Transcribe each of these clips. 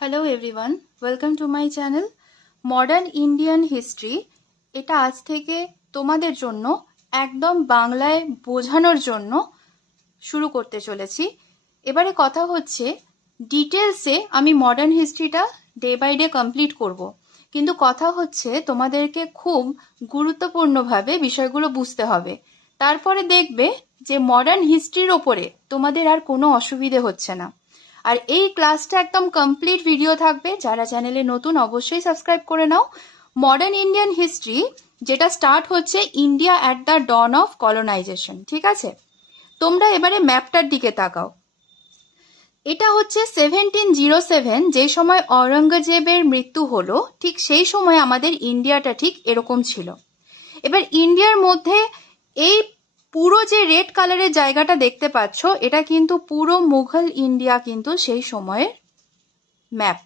Hello everyone, welcome to my channel modern Indian history. এটা আজ থেকে তোমাদের জন্য একদম বাংলায় বোঝানোর জন্য শুরু করতে চলেছি। এবারে কথা হচ্ছে, ডিটেলসে আমি মডার্ন হিস্ট্রিটা ডে বাই ডে কমপ্লিট করব, কিন্তু কথা হচ্ছে তোমাদেরকে খুব গুরুত্বপূর্ণভাবে বিষয়গুলো বুঝতে হবে। তারপরে দেখবে যে মডার্ন হিস্ট্রির ওপরে তোমাদের আর কোনো অসুবিধে হচ্ছে না। আর এই ক্লাসটা একদম কমপ্লিট ভিডিও থাকবে। যারা চ্যানেলে নতুন অবশ্যই সাবস্ক্রাইব করে নাও। মডার্ন ইন্ডিয়ান হিস্ট্রি যেটা স্টার্ট হচ্ছে India at the dawn of colonization, ঠিক আছে? তোমরা এবারে ম্যাপটার দিকে তাকাও। এটা হচ্ছে 1707, যে সময় অরঙ্গজেবের মৃত্যু হলো, ঠিক সেই সময় আমাদের ইন্ডিয়াটা ঠিক এরকম ছিল। এবার ইন্ডিয়ার মধ্যে এই পুরো যে রেড কালারের জায়গাটা দেখতে পাচ্ছ, এটা কিন্তু পুরো মুঘল ইন্ডিয়া কিন্তু সেই সময়ের ম্যাপ।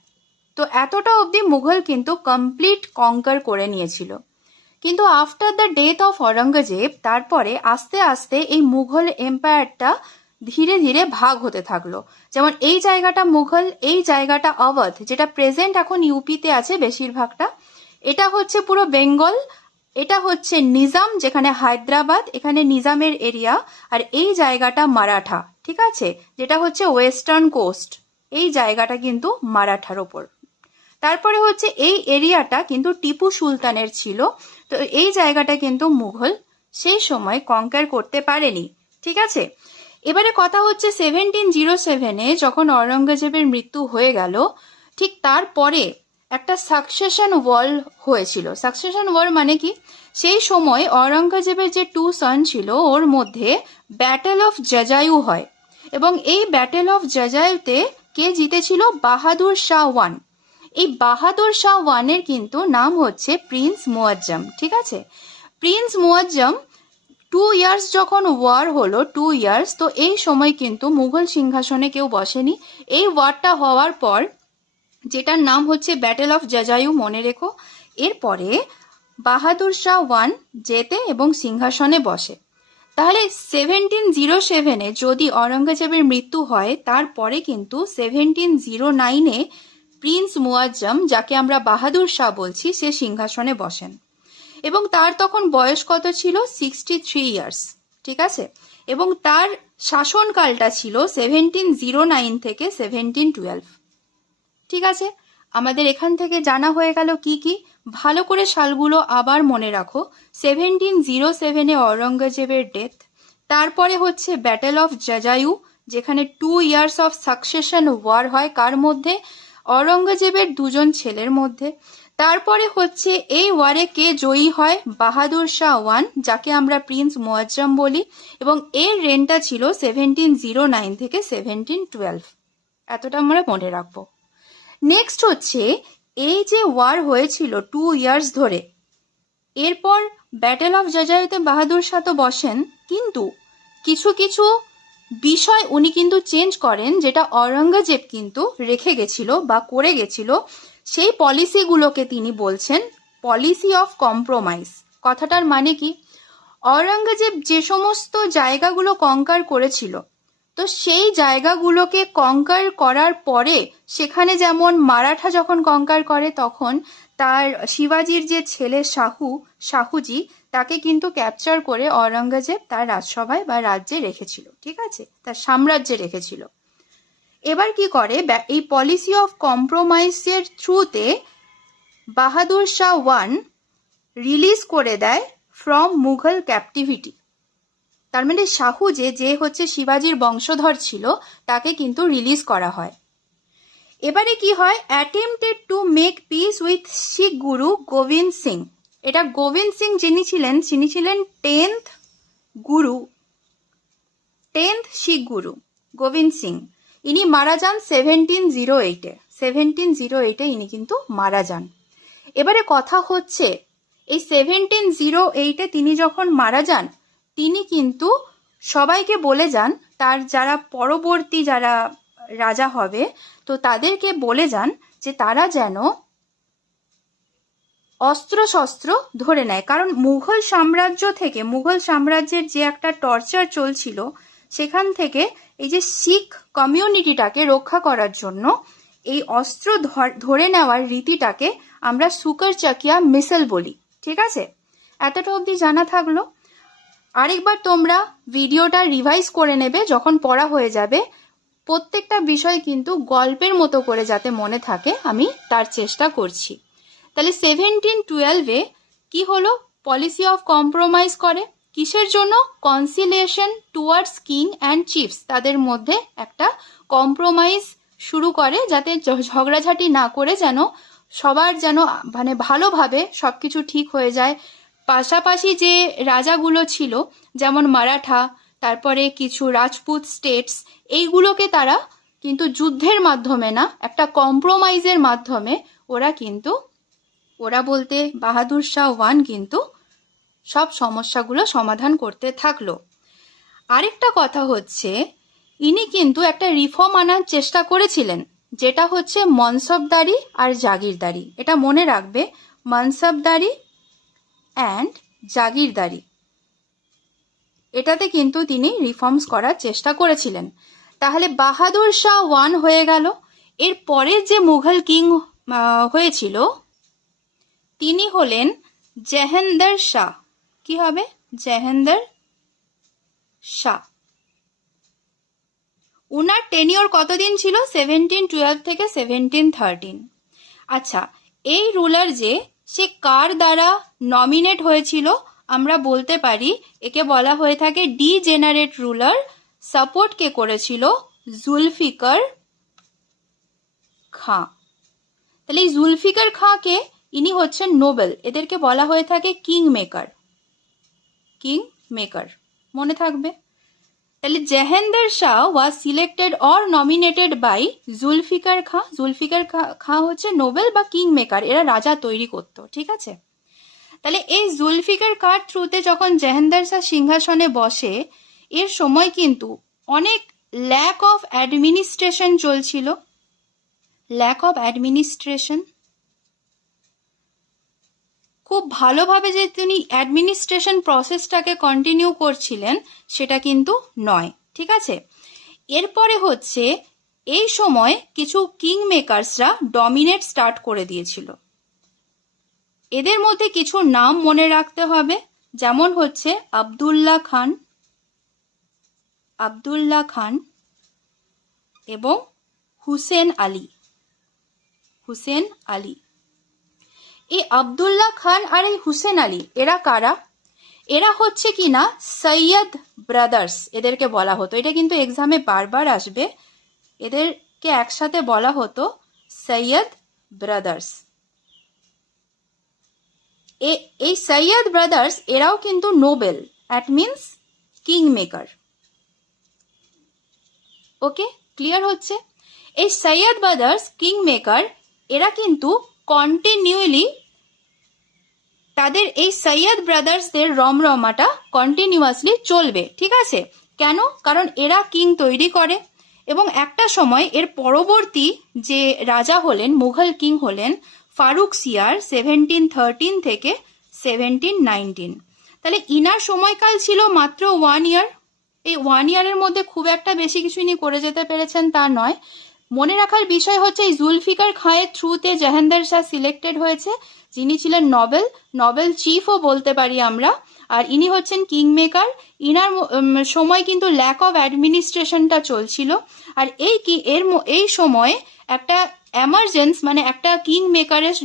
তো এতটা অবধি মুঘল কিন্তু কমপ্লিট কঙ্কার করে নিয়েছিল। কিন্তু after the death of Aurangzeb, তারপরে আস্তে আস্তে এই মুঘল এম্পায়ারটা ধীরে ধীরে ভাগ হতে থাকলো। যেমন এই জায়গাটা মুঘল, এই জায়গাটা অবধ, যেটা প্রেজেন্ট এখন ইউপিতে আছে বেশিরভাগটা, এটা হচ্ছে পুরো বেঙ্গল। এটা হচ্ছে নিজাম, যেখানে হায়দ্রাবাদ, এখানে নিজামের এরিয়া। আর এই জায়গাটা মারাঠা, ঠিক আছে, যেটা হচ্ছে ওয়েস্টার্ন কোস্ট। এই জায়গাটা কিন্তু মারাঠার ওপর। তারপরে হচ্ছে এই এরিয়াটা কিন্তু টিপু সুলতানের ছিল। তো এই জায়গাটা কিন্তু মুঘল সেই সময় কঙ্কার করতে পারেনি, ঠিক আছে? এবারে কথা হচ্ছে 1707-এ যখন অরঙ্গজেবের মৃত্যু হয়ে গেল, ঠিক তারপরে একটা সাকসেশন ওয়ার হয়েছিল। সাকসেশন ওয়ার মানে কি? সেই সময় অরঙ্গজেবের যে টু সন ছিল, ওর মধ্যে ব্যাটেল অফ জাজায়ু হয়। এবং এই ব্যাটেল অফ জাজায়ুতে কে জিতেছিল? বাহাদুর শাহ ওয়ান। এই বাহাদুর শাহ ওয়ানের কিন্তু নাম হচ্ছে প্রিন্স মুয়াজ্জম, ঠিক আছে? প্রিন্স মুয়াজ্জম 2 ইয়ার্স যখন ওয়ার হলো, 2 ইয়ার্স, তো এই সময় কিন্তু মুঘল সিংহাসনে কেউ বসেনি। এই ওয়ারটা হওয়ার পর, যেটার নাম হচ্ছে ব্যাটেল অফ জাজায়ু, মনে রেখো, এরপরে বাহাদুর শাহ ওয়ান জেতে এবং সিংহাসনে বসে। তাহলে 1707-এ যদি অরঙ্গজেবের মৃত্যু হয়, তারপরে কিন্তু 1709-এ প্রিন্স মুয়াজ্জম, যাকে আমরা বাহাদুর শাহ বলছি, সে সিংহাসনে বসেন। এবং তার তখন বয়স কত ছিল? 63 ইয়ার্স, ঠিক আছে? এবং তার শাসনকালটা ছিল 1709 থেকে 1712, ঠিক আছে? আমাদের এখান থেকে জানা হয়ে গেল কি কি। ভালো করে সালগুলো আবার মনে রাখো। 1707-এ অরঙ্গজেবের ডেথ, তারপরে হচ্ছে ব্যাটেল অফ জাজায়ু, যেখানে 2 ইয়ার্স অফ সাকসেশন ওয়ার হয়। কার মধ্যে? অরঙ্গজেবের দুজন ছেলের মধ্যে। তারপরে হচ্ছে এই ওয়ারে কে জয়ী হয়? বাহাদুর শাহ ওয়ান, যাকে আমরা প্রিন্স মুয়াজ্জম বলি। এবং এর রেনটা ছিল 1709 থেকে 1712। এতটা আমরা মনে রাখবো। নেক্সট হচ্ছে, এই যে ওয়ার হয়েছিল 2 ইয়ার্স ধরে, এরপর ব্যাটেল অফ জাজায়ুতে বাহাদুর শাহ তো বসেন, কিন্তু কিছু কিছু বিষয় উনি কিন্তু চেঞ্জ করেন, যেটা অরঙ্গজেব কিন্তু রেখে গেছিল বা করে গেছিল। সেই পলিসিগুলোকে তিনি বলছেন পলিসি অফ কম্প্রোমাইজ। কথাটার মানে কি? অরঙ্গজেব যে সমস্ত জায়গাগুলো কঙ্কার করেছিল, তো সেই জায়গাগুলোকে কঙ্কার করার পরে, সেখানে যেমন মারাঠা যখন কঙ্কার করে, তখন তার শিবাজির যে ছেলে শাহুজি, তাকে কিন্তু ক্যাপচার করে অরঙ্গজেব তার রাজসভায় বা রাজ্যে রেখেছিল, ঠিক আছে, তার সাম্রাজ্যে রেখেছিল। এবার কি করে? এই পলিসি অফ কম্প্রোমাইজের থ্রুতে বাহাদুর শাহ ওয়ান রিলিজ করে দেয় ফ্রম মুঘল ক্যাপটিভিটি। তার মানে শাহু যে হচ্ছে শিবাজির বংশধর ছিল, তাকে কিন্তু রিলিজ করা হয়। এবারে কি হয়? Attempted to make peace with Sikh Guru Gobind Singh. এটা গোবিন্দ সিং যিনি ছিলেন, তিনি ছিলেন 10th শিখ গুরু গোবিন্দ সিং। ইনি মারা যান 1708-এ। 1708-এ ইনি কিন্তু মারা যান। এবারে কথা হচ্ছে, এই 1708-এ তিনি যখন মারা যান, তিনি কিন্তু সবাইকে বলে যান, তার যারা পরবর্তী যারা রাজা হবে, তো তাদেরকে বলে যান যে তারা যেন অস্ত্র শস্ত্র ধরে নেয়। কারণ মুঘল সাম্রাজ্যের যে একটা টর্চার চলছিল, সেখান থেকে এই যে শিখ কমিউনিটিটাকে রক্ষা করার জন্য এই অস্ত্র ধরে নেওয়ার রীতিটাকে আমরা সুকর চাকিয়া মিসেল বলি। ঠিক আছে, এতটা অবধি জানা থাকলো। আরেকবার তোমরা ভিডিওটা রিভাইজ করে নেবে যখন পড়া হয়ে যাবে। প্রত্যেকটা বিষয় কিন্তু গল্পের মতো করে যাতে মনে থাকে আমি তার চেষ্টা করছি। তাহলে 1712-এ কি হলো? পলিসি অফ কম্প্রোমাইজ করে। কিসের জন্য? Conciliation towards king and chiefs, তাদের মধ্যে একটা কম্প্রোমাইজ শুরু করে, যাতে ঝগড়াঝাটি না করে যেন সবার যেন মানে ভালোভাবে সবকিছু ঠিক হয়ে যায়। পাশাপাশি যে রাজাগুলো ছিল, যেমন মারাঠা, তারপরে কিছু রাজপুত স্টেটস, এইগুলোকে তারা কিন্তু যুদ্ধের মাধ্যমে না, একটা কম্প্রোমাইজের মাধ্যমে ওরা বলতে বাহাদুর শাহ 1 কিন্তু সব সমস্যাগুলো সমাধান করতে থাকলো। আরেকটা কথা হচ্ছে, ইনি কিন্তু একটা রিফর্ম আনার চেষ্টা করেছিলেন, যেটা হচ্ছে মনসবদারি আর জাগিরদারি। এটা মনে রাখবে, মনসবদারি অ্যান্ড জাগিরদারি, এটাতে কিন্তু তিনি রিফর্মস করার চেষ্টা করেছিলেন। তাহলে বাহাদুর শাহ 1 হয়ে গেল। এর পরের যে মুঘল কিং হয়েছিল তিনি হলেন জেহেন্দার শাহ। কি হবে? জেহেন্দার শাহ। উনার টেনিওর কতদিন ছিল? 1712 থেকে 1713। আচ্ছা, এই রুলার যে সে কার দ্বারা নমিনেট হয়েছিল? আমরা বলতে পারি একে বলা হয়ে থাকে ডিজেনারেট রুলার। সাপোর্ট কে করেছিল? জুলফিকার খাঁ। তাহলে এই জুলফিকার খাঁ কে? ইনি হচ্ছেন নোবেল। এদেরকে বলা হয়ে থাকে কিং মেকার। কিং মেকার মনে থাকবে। তাহলে Jahandar Shah was selected or nominated by Zulfiqar Khan. Zulfiqar Khan হচ্ছে নোবেল বা কিং মেকার, এরা রাজা তৈরি করত। ঠিক আছে, তাহলে এই জুলফিকার খাঁর থ্রুতে যখন জেহেন্দার শাহ সিংহাসনে বসে, এর সময় কিন্তু অনেক ল্যাক অফ অ্যাডমিনিস্ট্রেশন চলছিল। ল্যাক অফ অ্যাডমিনিস্ট্রেশন, খুব ভালোভাবে যে তিনি অ্যাডমিনিস্ট্রেশন প্রসেসটাকে কন্টিনিউ করছিলেন সেটা কিন্তু নয়। ঠিক আছে, এরপরে হচ্ছে এই সময় কিছু কিং মেকার্সরা ডমিনেট স্টার্ট করে দিয়েছিল। এদের মধ্যে কিছু নাম মনে রাখতে হবে, যেমন হচ্ছে আব্দুল্লাহ খান এবং হুসেন আলী। এই আব্দুল্লাহ খান আর এই হুসেন আলী এরা কারা? এরা হচ্ছে কিনা সৈয়দ ব্রাদার্স এদেরকে বলা হতো। এটা কিন্তু এক্সামে বারবার আসবে। এদেরকে একসাথে বলা হতো সৈয়দ ব্রাদার্স। এই সৈয়দ ব্রাদার্স এরাও কিন্তু Nobel, that means king maker. Okay, clear হচ্ছে? এই সৈয়দ ব্রাদার্স কিং মেকার এরা কিন্তু কন্টিনিউলি তাদের এই সৈয়দ ব্রাদার্সদের রমরমাটা কন্টিনিউয়াসলি চলবে। ঠিক আছে, কেন? কারণ এরা কিং তৈরি করে এবং একটা সময় এর পরবর্তী যে রাজা হলেন, মুঘল কিং হলেন ফারুকসিয়ার 1713 থেকে 1719। তাহলে ইনার সময়কাল ছিল মাত্র 1 ইয়ার। এই 1 ইয়ারের মধ্যে খুব একটা বেশি কিছু ইনি করে যেতে পেরেছেন তা নয়। মনে রাখার বিষয় হচ্ছে এই জুলফিকার খাঁয়ের থ্রুতে জাহাঙ্গীর শাহ সিলেক্টেড হয়েছে, যিনি ছিলেন নোবেল চিফও বলতে পারি আমরা, আর ইনি হচ্ছেন কিং মেকার। ইনার সময় কিন্তু ল্যাক অফ অ্যাডমিনিস্ট্রেশনটা চলছিল, আর এই সময়ে একটা এমার্জেন্স মানে একটা কিং মেকারের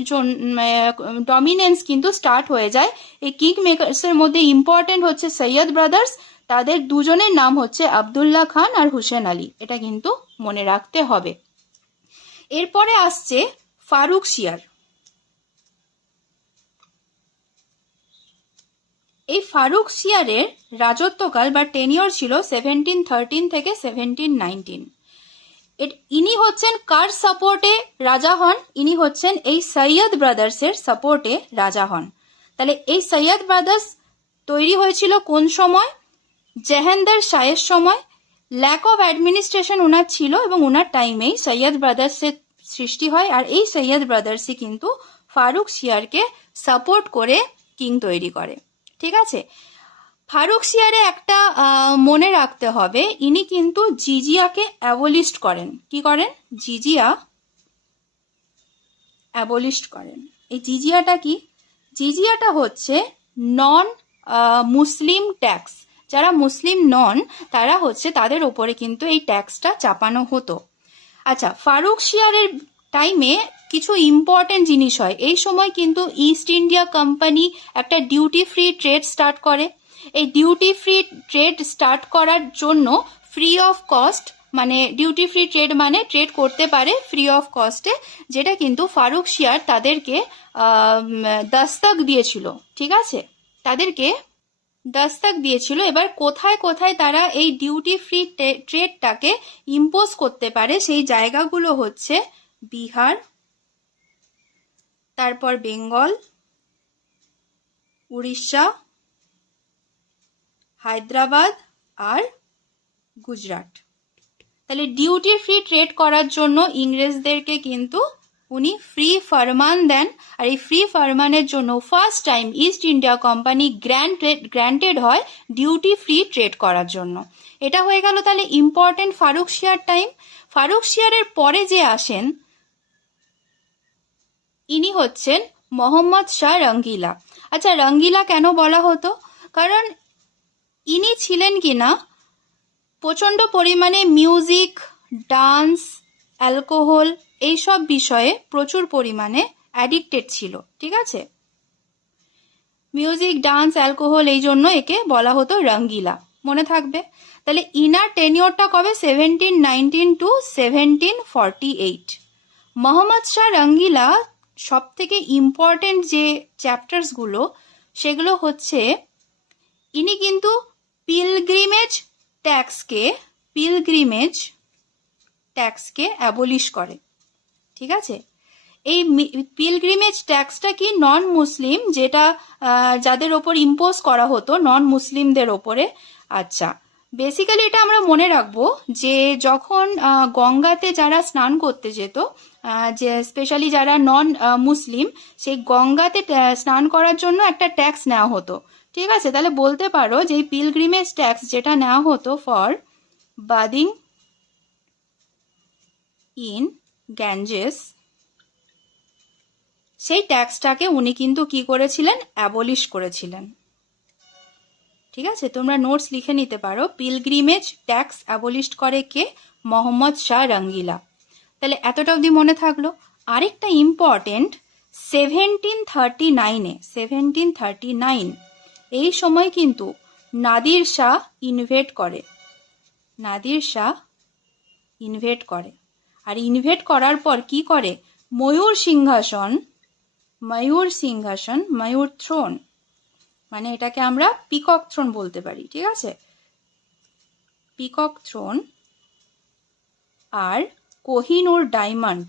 ডমিনেন্স কিন্তু স্টার্ট হয়ে যায়। এই কিং মেকার্সের মধ্যে ইম্পর্টেন্ট হচ্ছে সৈয়দ ব্রাদার্স, তাদের দুজনের নাম হচ্ছে আব্দুল্লাহ খান আর হুসেন আলী। এটা কিন্তু মনে রাখতে হবে। এরপরে আসছে ফারুকসিয়ার। এই ফারুকসিয়ারের রাজত্বকাল বা টেনিওর ছিল 1713 থেকে 1719। ইনি হচ্ছেন কার সাপোর্টে রাজা হন? ইনি হচ্ছেন এই সৈয়দ ব্রাদার্সের সাপোর্টে রাজা হন। তাহলে এই সৈয়দ ব্রাদার্স তৈরি হয়েছিল কোন সময়? জাহাঙ্গীর শাহের সময়। ল্যাক অফ অ্যাডমিনিস্ট্রেশন ওনার ছিল এবং ওনার টাইমেই সৈয়দ ব্রাদার্সের সৃষ্টি হয়, আর এই সৈয়দ ব্রাদার্সই কিন্তু ফারুকসিয়ারকে সাপোর্ট করে কিং তৈরি করে। ঠিক আছে, ফারুকসিয়ারে একটা মনে রাখতে হবে, ইনি কিন্তু জিজিয়াকে অ্যাবলিস্ট করেন। কি করেন? জিজিয়া অ্যাবলিশ করেন। এই জিজিয়াটা কি? জিজিয়াটা হচ্ছে নন মুসলিম ট্যাক্স। যারা মুসলিম নন তারা হচ্ছে তাদের ওপরে কিন্তু এই ট্যাক্সটা চাপানো হতো। আচ্ছা, ফারুক শিয়ারের টাইমে কিছু ইম্পর্টেন্ট জিনিস হয়। এই সময় কিন্তু ইস্ট ইন্ডিয়া কোম্পানি একটা ডিউটি ফ্রি ট্রেড স্টার্ট করে। এই ডিউটি ফ্রি ট্রেড স্টার্ট করার জন্য ফ্রি অফ কস্ট, মানে ডিউটি ফ্রি ট্রেড মানে ট্রেড করতে পারে ফ্রি অফ কস্টে, যেটা কিন্তু ফারুক শিয়ার তাদেরকে দস্তক দিয়েছিল। ঠিক আছে, তাদেরকে দস্তক দিয়েছিল। এবার কোথায় কোথায় তারা এই ডিউটি ফ্রি ট্রেডটাকে ইম্পোজ করতে পারে সেই জায়গাগুলো হচ্ছে বিহার, তারপর বেঙ্গল, উড়িষ্যা, হায়দ্রাবাদ আর গুজরাট। তাহলে ডিউটি ফ্রি ট্রেড করার জন্য ইংরেজদেরকে কিন্তু উনি ফ্রি ফরমান দেন। আর এই ফ্রি ফরমানের জন্য first time east India company granted হয় ডিউটি ফ্রি ট্রেড করার জন্য। এটা হয়ে গেল তাহলে ইম্পর্টেন্ট ফারুক শিয়ার টাইম। ফারুক শিয়ারের পরে যে আসেন ইনি হচ্ছেন মোহাম্মদ শাহ রঙ্গিলা। আচ্ছা, রঙ্গিলা কেন বলা হতো? কারণ ইনি ছিলেন কিনা প্রচণ্ড পরিমাণে মিউজিক, ডান্স, অ্যালকোহল এইসব বিষয়ে প্রচুর পরিমাণে অ্যাডিক্টেড ছিল। ঠিক আছে, মিউজিক, ডান্স, অ্যালকোহল, এই জন্য একে বলা হতো রঙ্গিলা, মনে থাকবে। তাহলে ইনার টেনিওরটা কবে? 1719 টু 1748। মোহাম্মদ শাহ রঙ্গিলা সব থেকে ইম্পর্টেন্ট যে চ্যাপ্টার্সগুলো সেগুলো হচ্ছে ইনি কিন্তু পিলগ্রিমেজ ট্যাক্সকে অ্যাবলিশ করে। ঠিক আছে, এই পিলগ্রিমেজ ট্যাক্সটা কি? নন মুসলিম, যেটা যাদের ওপর ইম্পোজ করা হতো নন মুসলিমদের ওপরে। আচ্ছা, বেসিক্যালি এটা আমরা মনে রাখবো যে যখন গঙ্গাতে যারা স্নান করতে যেত, যে স্পেশালি যারা নন মুসলিম, সেই গঙ্গাতে স্নান করার জন্য একটা ট্যাক্স নেওয়া হতো। ঠিক আছে, তাহলে বলতে পারো যে এই পিলগ্রিমেজ ট্যাক্স যেটা নেওয়া হতো ফর বাদিং ইন গ্যাঞ্জেস, সেই ট্যাক্সটাকে উনি কিন্তু কি করেছিলেন? অ্যাবলিশ করেছিলেন। ঠিক আছে, তোমরা নোটস লিখে নিতে পারো। পিলগ্রিমেজ ট্যাক্স অ্যাবলিশ করে কে? মোহাম্মদ শাহ রঙ্গিলা। তাহলে এতটা অবধি মনে থাকলো। আরেকটা ইম্পর্টেন্ট, 1739 এই সময় কিন্তু নাদির শাহ ইনভেট করে। আর ইনভেট করার পর কি করে? ময়ূর থ্রোন, মানে এটাকে আমরা পিকক থ্রোন বলতে পারি। ঠিক আছে, পিকক থ্রোন আর কোহিনূর ডায়মন্ড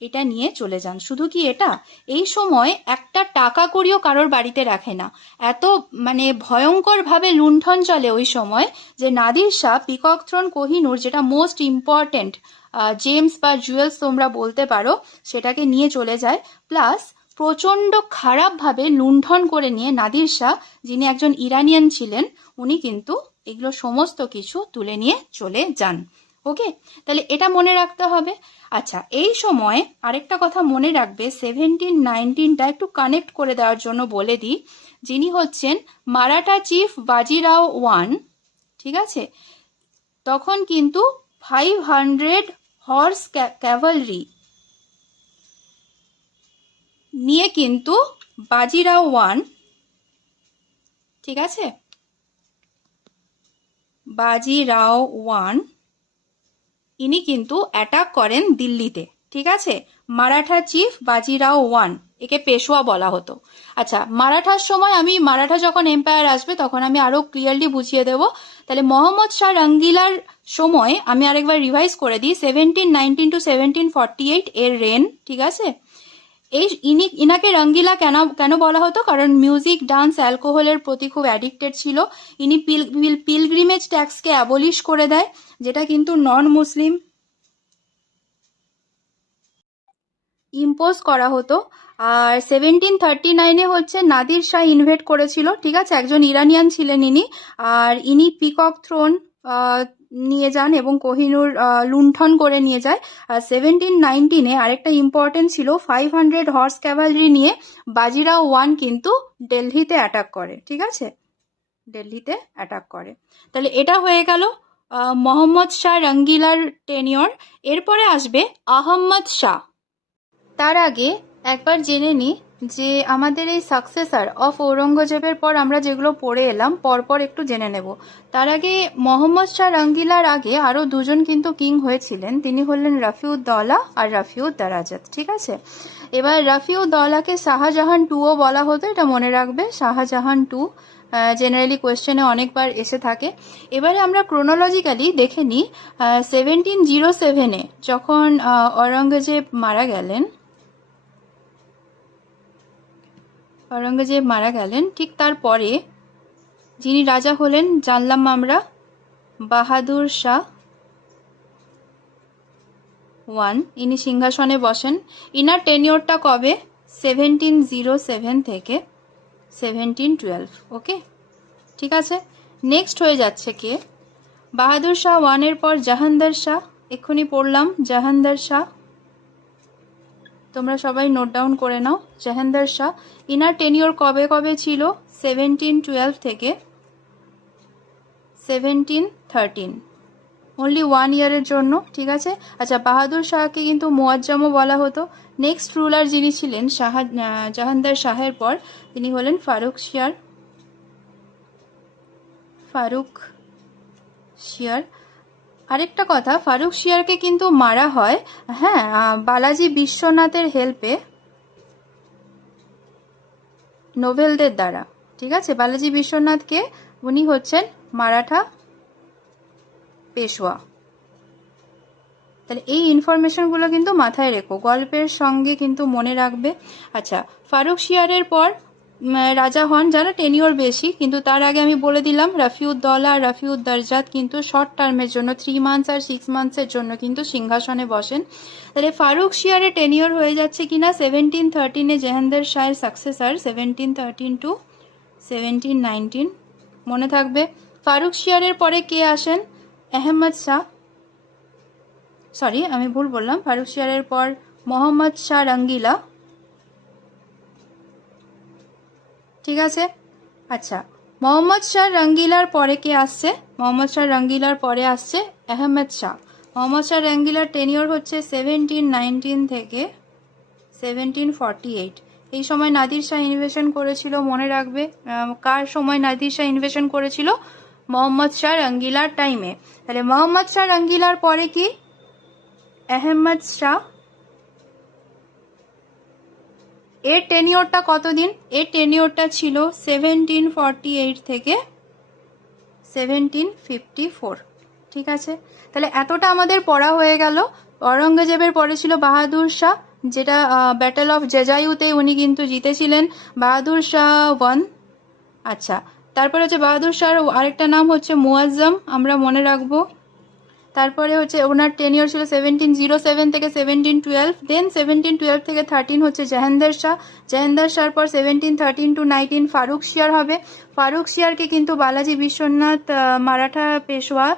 এটা নিয়ে চলে যান। শুধু কি এটা? এই সময় একটা টাকা কড়িও কারোর বাড়িতে রাখে না। এত মানে ভয়ঙ্কর ভাবে লুণ্ঠন চলে ওই সময় যে নাদির শাহ পিকক থ্রোন, কোহিনূর, যেটা মোস্ট ইম্পর্টেন্ট জেমস বা জুয়েলস তোমরা বলতে পারো, সেটাকে নিয়ে চলে যায়। প্লাস প্রচণ্ড খারাপভাবে লুণ্ঠন করে নিয়ে নাদির শাহ, যিনি একজন ইরানিয়ান ছিলেন, উনি কিন্তু এগুলো সমস্ত কিছু তুলে নিয়ে চলে যান। ওকে, তাহলে এটা মনে রাখতে হবে। আচ্ছা, এই সময় আরেকটা কথা মনে রাখবে, 1719টা একটু কানেক্ট করে দেওয়ার জন্য বলে দিই। যিনি হচ্ছেন মারাঠা চিফ বাজিরাও ওয়ান। ঠিক আছে, তখন কিন্তু 500 হর্স ক্যাভালরি নিয়ে কিন্তু বাজিরাও ওয়ান, ঠিক আছে, বাজিরাও ওয়ান ইনি কিন্তু অ্যাটাক করেন দিল্লিতে। ঠিক আছে, মারাঠা চিফ বাজিরাও ওয়ান, একে পেশোয়া বলা হতো। আচ্ছা, মারাঠার সময় মারাঠা যখন এম্পায়ার আসবে তখন আমি আরো ক্লিয়ারলি বুঝিয়ে দেব। তাহলে মোহাম্মদ শাহ রঙ্গিলার সময় আমি আরেকবার রিভাইজ করে দিই, 1719 টু 1748 এর রেন। ঠিক আছে, ইনাকে রঙ্গিলা কেন বলা হতো? কারণ মিউজিক, ডান্স, অ্যালকোহলের প্রতি খুব অ্যাডিক্টেড ছিল। ইনি পিলগ্রিমেজ ট্যাক্সকে অ্যাবলিশ করে দেয়, যেটা কিন্তু নন মুসলিম ইম্পোজ করা হতো। আর 1739 হচ্ছে নাদির শাহ ইনভেট করেছিল। ঠিক আছে, একজন ইরানিয়ান ছিলেন ইনি। আর ইনি পিকক থ্রোন নিয়ে যান এবং কোহিনূর লুণ্ঠন করে নিয়ে যায়। আর 1719-এ আরেকটা ইম্পর্টেন্ট ছিল, 500 হর্স ক্যাভালরি নিয়ে বাজিরাও ওয়ান কিন্তু দিল্লিতে অ্যাটাক করে। ঠিক আছে, দিল্লিতে অ্যাটাক করে। তাহলে এটা হয়ে গেল মোহাম্মদ শাহ রঙ্গিলার টেনিওর। এরপরে আসবে আহম্মদ শাহ। তার আগে একবার জেনে নিই যে আমাদের এই সাকসেসর অফ ঔরঙ্গজেবের পর আমরা যেগুলো পড়ে এলাম পরপর একটু জেনে নেব। তার আগে মোহাম্মদ শাহ রঙ্গিলার আগে আরও দুজন কিন্তু কিং হয়েছিলেন, তিনি হলেন রফিউদ্দৌলা আর রফিউদ্দারাজাত। ঠিক আছে, এবার রফিউদ্দৌলাকে শাহজাহান টুও বলা হতো, এটা মনে রাখবে, শাহজাহান টু জেনারেলি কোয়েশ্চেনে অনেকবার এসে থাকে। এবারে আমরা ক্রোনোলজিক্যালি দেখে নিই 1707-এ যখন ঔরঙ্গজেব মারা গেলেন, ঠিক তারপরে যিনি রাজা হলেন জানলাম আমরা বাহাদুর শাহ ওয়ান, ইনি সিংহাসনে বসেন। ইনার টেনিওরটা কবে? 1707 থেকে 1712। ওকে, ঠিক আছে। নেক্সট হয়ে যাচ্ছে কে? বাহাদুর শাহ ওয়ানের পর জাহাঙ্গীর শাহ, এক্ষুনি পড়লাম জাহাঙ্গীর শাহ, তোমরা সবাই নোট ডাউন করে নাও। জাহাঙ্গীর শাহ, ইনার টেনিওর কবে কবে ছিল? 1712 থেকে 1713, অনলি 1 ইয়ারের জন্য। ঠিক আছে, আচ্ছা, বাহাদুর শাহকে কিন্তু মুয়াজ্জমও বলা হতো। নেক্সট রুলার যিনি ছিলেন জাহাঙ্গীর শাহের পর, তিনি হলেন ফারুক শিয়ার। আরেকটা কথা, ফারুক শিয়ারকে কিন্তু মারা হয়, হ্যাঁ, বালাজি বিশ্বনাথের হেল্পে, নোভেলদের দ্বারা। ঠিক আছে, বালাজি বিশ্বনাথকে, উনি হচ্ছেন মারাঠা পেশওয়া। তাহলে এই ইনফরমেশনগুলো কিন্তু মাথায় রেখো, গল্পের সঙ্গে কিন্তু মনে রাখবে। আচ্ছা, ফারুক শিয়ারের পর রাজা হন যারা টেনিওর বেশি, কিন্তু তার আগে আমি বলে দিলাম রফিউদ্দৌলা আর রফিউদ্দারজাত কিন্তু শর্ট টার্মের জন্য 3 মান্থস আর 6 মান্থসের জন্য কিন্তু সিংহাসনে বসেন। তাহলে ফারুক শিয়ারের টেনিওর হয়ে যাচ্ছে কিনা 1713-এ জাহাঙ্গীর শাহের সাকসেসর 1713 টু 1719, মনে থাকবে। ফারুক শিয়ারের পরে কে আসেন? আহমদ শাহ, সরি আমি ভুল বললাম, ফারুক শিয়ারের পর মোহাম্মদ শাহ রঙ্গিলা। ঠিক আছে, আচ্ছা, মোহাম্মদ শাহ রঙ্গিলার পরে কে আসছে? মোহাম্মদ শাহ রঙ্গিলার পরে আসছে আহমদ শাহ। মোহাম্মদ শাহ রঙ্গিলার টেনিওর হচ্ছে 1719 থেকে 1748। এই সময় নাদির শাহ ইনভেশন করেছিল, মনে রাখবে। কার সময় নাদির শাহ ইনভেশন করেছিল? মোহাম্মদ শাহ রঙ্গিলার টাইমে। তাহলে মোহাম্মদ শাহ রঙ্গিলার পরে কি? আহমদ শাহ। এর টেনিওরটা কতদিন? এর টেনিওরটা ছিল 1748 থেকে 1754। ঠিক আছে, তাহলে এতটা আমাদের পড়া হয়ে গেল। ঔরঙ্গজেবের পরে ছিল বাহাদুর শাহ, যেটা ব্যাটল অফ জেজাইউতে উনি কিন্তু জিতেছিলেন, বাহাদুর শাহ ওয়ান। আচ্ছা, তারপরে হচ্ছে বাহাদুর শাহর আরেকটা নাম হচ্ছে মুয়াজ্জম, আমরা মনে রাখবো। তারপরে হচ্ছে ওনার টেনিওর ছিল 1707 থেকে 1712, দেন 1712 থেকে 13 হচ্ছে জাহাঙ্গীর শাহ। জাহাঙ্গীর শাহর পর 1713 টু 19 ফারুক শিয়ার হবে। ফারুক শিয়ারকে কিন্তু বালাজি বিশ্বনাথ মারাঠা পেশওয়া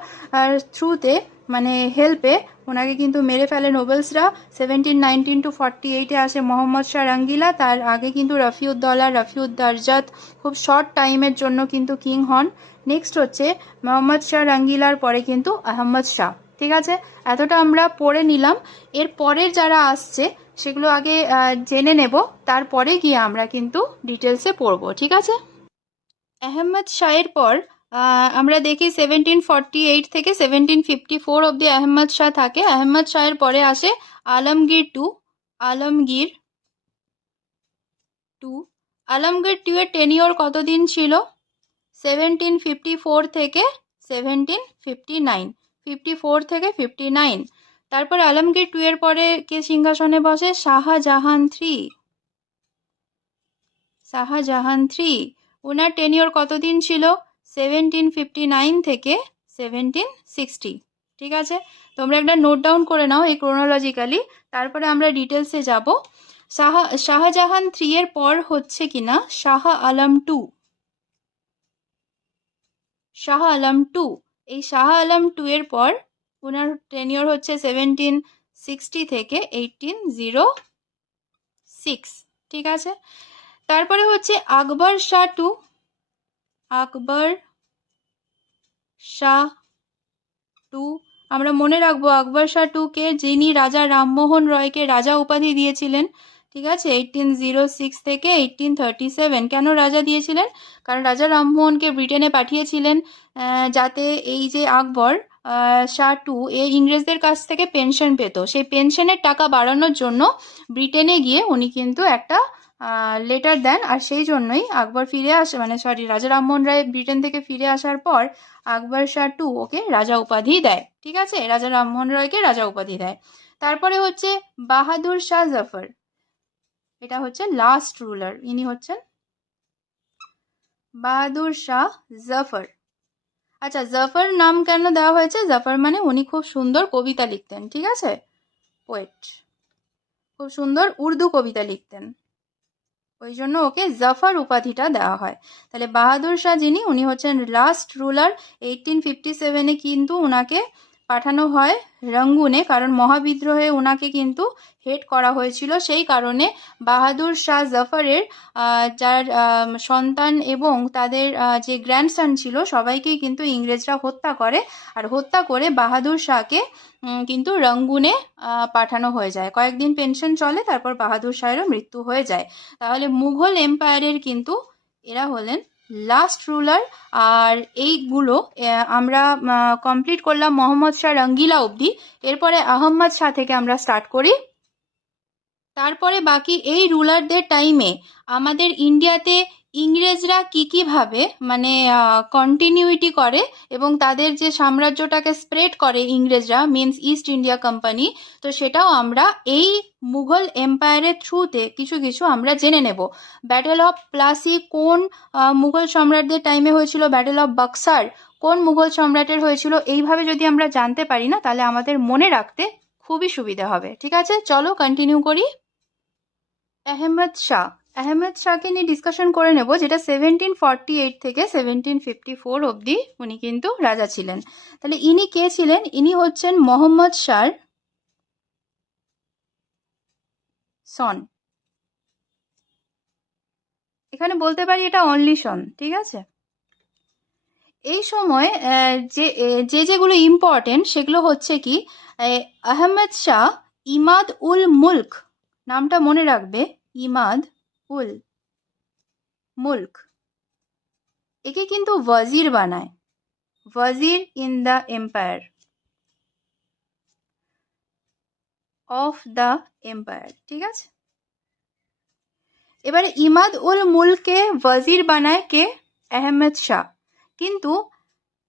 থ্রুতে, মানে হেল্পে, ওনাকে কিন্তু মেরে ফেলে নোবেলসরা। 1719 টু 48-এ আসে মোহাম্মদ শাহ রঙ্গিলা, তার আগে কিন্তু রফিউদ্দৌলা রফিউদ্দারজাত খুব শর্ট টাইমের জন্য কিন্তু কিং হন। নেক্সট হচ্ছে মোহাম্মদ শাহ রঙ্গিলার পরে কিন্তু আহমদ শাহ। ঠিক আছে, এতটা আমরা পড়ে নিলাম। এর পরের যারা আসছে সেগুলো আগে জেনে নেব, তারপরে গিয়ে আমরা কিন্তু ডিটেলসে পড়বো। ঠিক আছে, আহমদ শাহের পর আমরা দেখি 1748 থেকে 1754 অব্দি আহমদ শাহ থাকে। আহমদ শাহের পরে আসে আলমগীর টু। আলমগীর টু এর টেনিওর কতদিন ছিল? 1754 থেকে 1759, 54 থেকে 59। তারপর আলমগীর টু এর পরে কে সিংহাসনে বসে? শাহজাহান থ্রি। ওনার টেনিওর কতদিন ছিল? 1759 থেকে 1760। ঠিক আছে, তোমরা একটা নোট ডাউন করে নাও এই ক্রোনোলজিক্যালি, তারপরে আমরা ডিটেলসে যাব। শাহজাহান 3 এর পর হচ্ছে কিনা শাহ আলম টু। এই শাহ আলম 2 এর পর ওনার টেনিওর হচ্ছে 1760 থেকে 1806, ঠিক আছে। তারপরে হচ্ছে আকবর শাহ 2, আকবর শাহ 2, আমরা মনে রাখবো আকবর শাহ 2 কে, যিনি রাজা রামমোহন রয়কে রাজা উপাধি দিয়েছিলেন, ঠিক আছে, 1806 থেকে 1837। কেন রাজা দিয়েছিলেন? কারণ রাজা রামমোহনকে ব্রিটেনে পাঠিয়েছিলেন যাতে এই যে আকবর শাহ 2 এ ইংরেজদের কাছ থেকে পেনশন পেত, সেই পেনশনের টাকা বাড়ানোর জন্য ব্রিটেনে গিয়ে উনি কিন্তু একটা লেটার দেন। আর সেই জন্যই আকবর ফিরে আসে, মানে সরি, রাজা রামমোহন রায় ব্রিটেন থেকে ফিরে আসার পর আকবর শাহ 2 ওকে রাজা উপাধি দেয়, ঠিক আছে, রাজা রামমোহন রায়কে রাজা উপাধি দেয়। তারপরে হচ্ছে বাহাদুর শাহ জাফর, এটা হচ্ছে লাস্ট রুলার, ইনি হচ্ছেন বাহাদুর শাহ জাফর। আচ্ছা, জাফর নাম কেন দেওয়া হয়েছে? জাফর মানে উনি খুব সুন্দর কবিতা লিখতেন, ঠিক আছে, পোয়েট, খুব সুন্দর উর্দু কবিতা লিখতেন, ওই জন্য ওকে জাফর উপাধিটা দেওয়া হয়। তাহলে বাহাদুর শাহ যিনি, উনি হচ্ছেন লাস্ট রুলার। 1857-এ কিন্তু ওনাকে পাঠানো হয় রঙ্গুনে, কারণ মহাবিদ্রোহে ওনাকে কিন্তু হেড করা হয়েছিল। সেই কারণে বাহাদুর শাহ জাফরের যার সন্তান এবং তাদের যে গ্র্যান্ডসন ছিল সবাইকেই কিন্তু ইংরেজরা হত্যা করে, আর হত্যা করে বাহাদুর শাহকে কিন্তু রঙ্গুনে পাঠানো হয়ে যায়। কয়েকদিন পেনশন চলে, তারপর বাহাদুর শাহেরও মৃত্যু হয়ে যায়। তাহলে মুঘল এম্পায়ারের কিন্তু এরা হলেন লাস্ট রুলার। আর এইগুলো আমরা কমপ্লিট করলাম মোহাম্মদ শাহ রঙ্গিলা অবধি। এরপরে আহম্মদ শাহ থেকে আমরা স্টার্ট করি। তারপরে বাকি এই রুলারদের টাইমে আমাদের ইন্ডিয়াতে ইংরেজরা কিভাবে মানে কন্টিনিউইটি করে এবং তাদের যে সাম্রাজ্যটাকে স্প্রেড করে ইংরেজরা, মিনস ইস্ট ইন্ডিয়া কোম্পানি, তো সেটাও আমরা এই মুঘল এম্পায়ারের থ্রুতে কিছু কিছু আমরা জেনে নেব। ব্যাটেল অফ প্লাসি কোন মুঘল সম্রাটদের টাইমে হয়েছিল, ব্যাটেল অফ বক্সার কোন মুঘল সম্রাটের হয়েছিল, এইভাবে যদি আমরা জানতে পারি না, তাহলে আমাদের মনে রাখতে খুবই সুবিধা হবে, ঠিক আছে। চলো কন্টিনিউ করি। আহমেদ শাহ, আহমেদ শাহকে নিয়ে ডিসকাশন করে নেব, যেটা 1748 থেকে 1754 অবধি উনি কিন্তু রাজা ছিলেন। তাহলে ইনি কে ছিলেন? ইনি হচ্ছেন মোহাম্মদ শাহর সন, এখানে বলতে পারি এটা অনলি সন, ঠিক আছে। এই সময় যেগুলো ইম্পর্টেন্ট সেগুলো হচ্ছে কি, আহমেদ শাহ ইমাদ উল মুলক, নামটা মনে রাখবে, ইমাদ উল মুলক, একে কিন্তু ওয়াজির বানায়, Wazir in the empire of the empire, ঠিক আছে। এবারে ইমাদ উল মুলকে ওয়াজির বানায় কে? আহমেদ শাহ। কিন্তু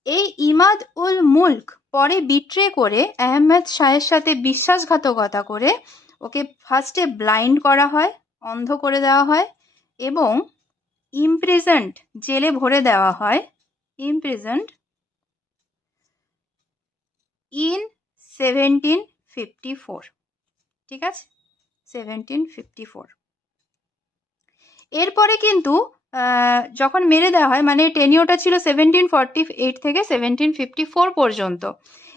এই ইমাদ উল মুলক পরে বিট্রে করে আহমেদ শাহের সাথে বিশ্বাসঘাতকতা করে ওকে ফার্স্টে ব্লাইন্ড করা হয়, অন্ধ করে দেওয়া হয়, এবং ইমপ্রিজেন্ট, জেলে ভরে দেওয়া হয়, ইমপ্রিজেন্ট ইন 1754, ঠিক আছে, 1754। এরপরে কিন্তু যখন মেরে দেওয়া হয়, মানে টেনিওটা ছিল 1748 থেকে 1754 পর্যন্ত।